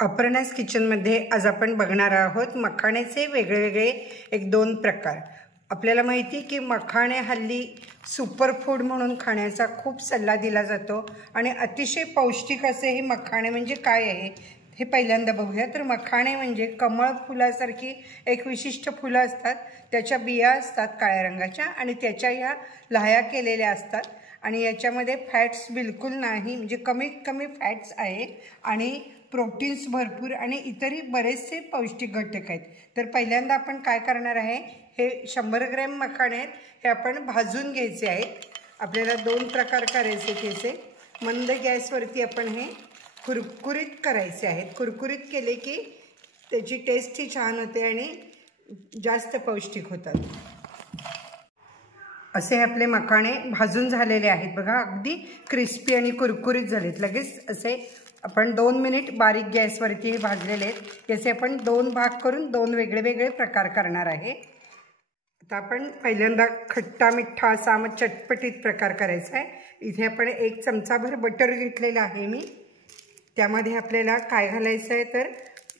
अपर्णास किचनमध्ये आज आपण बघणार आहोत मखाण्याचे वेगवेगळे 1-2 प्रकार। आपल्याला माहिती की मखाणे हल्ली सुपरफूड म्हणून खाण्याचा खूप सल्ला दिला जातो आणि अतिशय पौष्टिक असे हे मखाणे म्हणजे काय आहे हे पहिल्यांदा बघूया। तर मखाणे म्हणजे कमळ फुलासारखी एक विशिष्ट फुलं असतात, त्याच्या बिया असतात काळ्या रंगाच्या आणि त्याच्या ह्या लाह्या केलेल्या असतात आणि याच्यामध्ये फॅट्स बिलकुल नाही, म्हणजे कमीत कमी फॅट्स आहे आणि प्रोटीन्स भरपूर आणि इतरही बरेचसे पौष्टिक घटक आहेत। तर पहिल्यांदा आपण काय करणार आहे, हे 100 ग्रॅम मखाणे आहेत, हे आपण भाजून घ्यायचे आहेत। आपल्याला 2 प्रकार करायचे त्याचे। मंद गॅसवरती आपण हे कुरकुरीत करायचे आहेत। कुरकुरीत केले की त्याची टेस्ट ही छान होते आणि जास्त पौष्टिक होतात। असे आपले मखाणे भाजून झालेले आहेत बघा, अगदी क्रिस्पी आणि कुरकुरीत झालेत। लगेच असे आपण 2 मिनिट बारीक गॅसवरती हे भाजलेले आहेत। याचे आपण 2 भाग करून 2 वेगळे प्रकार करणार आहे। आता आपण पहिल्यांदा खट्टा मिठा असा मग चटपटीत प्रकार करायचा आहे। इथे आपण 1 चमचाभर बटर घेतलेला आहे मी। त्यामध्ये आपल्याला काय घालायचं आहे, तर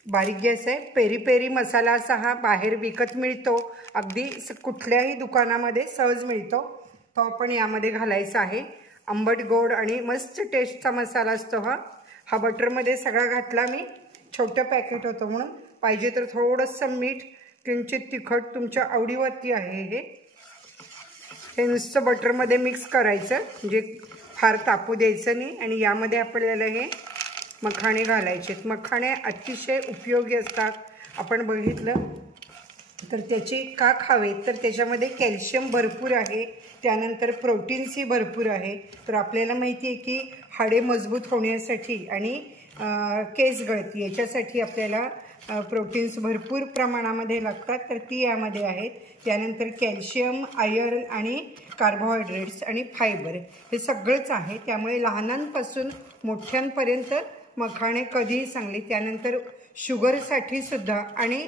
बारीक गॅस आहे। पेरी पेरी मसाला असा हा बाहेर विकत मिळतो, अगदी कुठल्याही दुकानामध्ये सहज मिळतो, तो आपण यामध्ये घालायचा आहे। आंबट गोड आणि मस्त टेस्टचा मसाला असतो हा बटरमध्ये सगळा घातला मी। छोटं पॅकेट होतं म्हणून, पाहिजे तर थोडंसं मीठ, किंचित तिखट तुमच्या आवडीवरती आहे। हे नुसतं बटरमध्ये मिक्स करायचं, म्हणजे फार तापू द्यायचं नाही आणि यामध्ये आपल्याला हे मखाणे घालायचे। मखाणे अतिशय उपयोगी असतात, आपण बघितलं तर त्याचे का खावे, तर त्याच्यामध्ये कॅल्शियम भरपूर आहे, त्यानंतर प्रोटीन्सही भरपूर आहे। तर आपल्याला माहिती आहे की हाडे मजबूत होण्यासाठी आणि केस गळती याच्यासाठी आपल्याला प्रोटीन्स भरपूर प्रमाणामध्ये लागतात, तर ती यामध्ये आहेत। त्यानंतर कॅल्शियम, आयर्न आणि कार्बोहायड्रेट्स आणि फायबर हे सगळंच आहे, त्यामुळे लहानांपासून मोठ्यांपर्यंत मखाणे कधीही चांगले। त्यानंतर शुगरसाठी सुद्धा आणि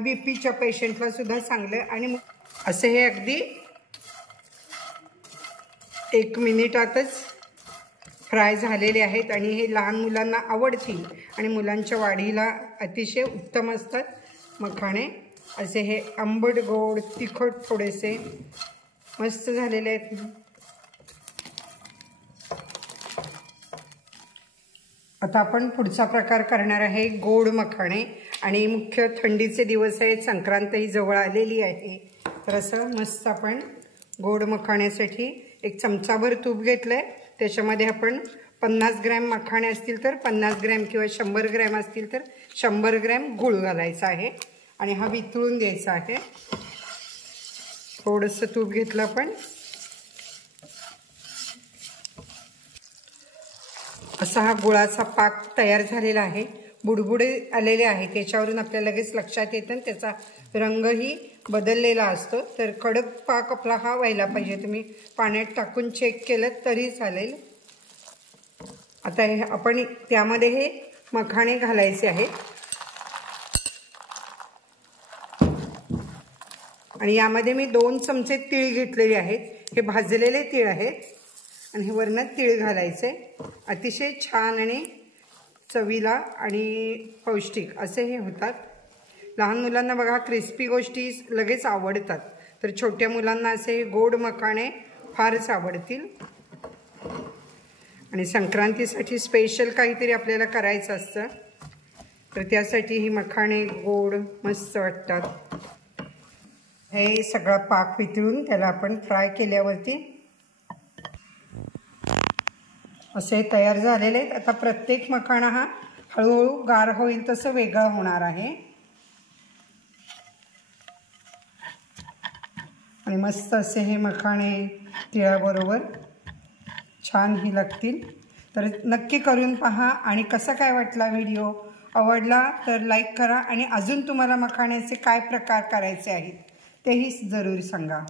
बीपीच्या पेशंटला सुद्धा चांगलं। आणि असे हे अगदी 1 मिनिटातच फ्राय झालेले आहेत आणि हे लहान मुलांना आवडतील आणि मुलांच्या वाढीला अतिशय उत्तम असतात मखाणे। असे हे आंबट गोड तिखट थोडेसे मस्त झालेले आहेत। आता आपण पुढचा प्रकार करणार आहे गोड मखाणे आणि मुख्य थंडीचे दिवस आहेत, संक्रांतही जवळ आलेली आहे। तर असं मस्त आपण गोड मखाण्यासाठी 1 चमचाभर तूप घेतलंय, त्याच्यामध्ये आपण 50 ग्रॅम मखाणे असतील तर 50 ग्रॅम किंवा 100 ग्रॅम असतील तर 100 ग्रॅम गूळ घालायचा आहे आणि हा वितळून द्यायचा आहे। थोडंसं तूप घेतलं आपण, असा हा गुळाचा पाक तयार झालेला आहे। बुडबुडे आलेले आहे, त्याच्यावरून आपल्याला लगेच लक्षात येतं, त्याचा रंगही बदललेला असतो। तर कडक पाक आपला हा व्हायला पाहिजे, तुम्ही पाण्यात टाकून चेक केलं तरी चालेल। आता हे आपण त्यामध्ये हे मखाणे घालायचे आहेत आणि यामध्ये मी 2 चमचे तीळ घेतलेले आहेत, हे भाजलेले तीळ आहेत आणि हे वरनं तीळ घालायचे। अतिशय छान आणि चवीला आणि पौष्टिक असे हे होतात। लहान मुलांना बघा क्रिस्पी गोष्टी लगेच आवडतात, तर छोट्या मुलांना असे गोड मखाणे फारच आवडतील। आणि संक्रांतीसाठी स्पेशल काहीतरी आपल्याला करायचं असतं, तर त्यासाठी ही मखाणे गोड मस्त वाटतात। हे सगळा पाक वितळून त्याला आपण फ्राय केल्यावरती असे तयार झालेले आहेत। आता प्रत्येक मखाणा हा हळूहळू गार होईल तसं वेगळा होणार आहे आणि मस्त असे हे मखाणे तिळाबरोबर छानही लागतील। तर नक्की करून पहा आणि कसा काय वाटला व्हिडिओ, आवडला तर लाईक करा आणि अजून तुम्हाला मखाण्याचे काय प्रकार करायचे आहेत तेही जरूर सांगा।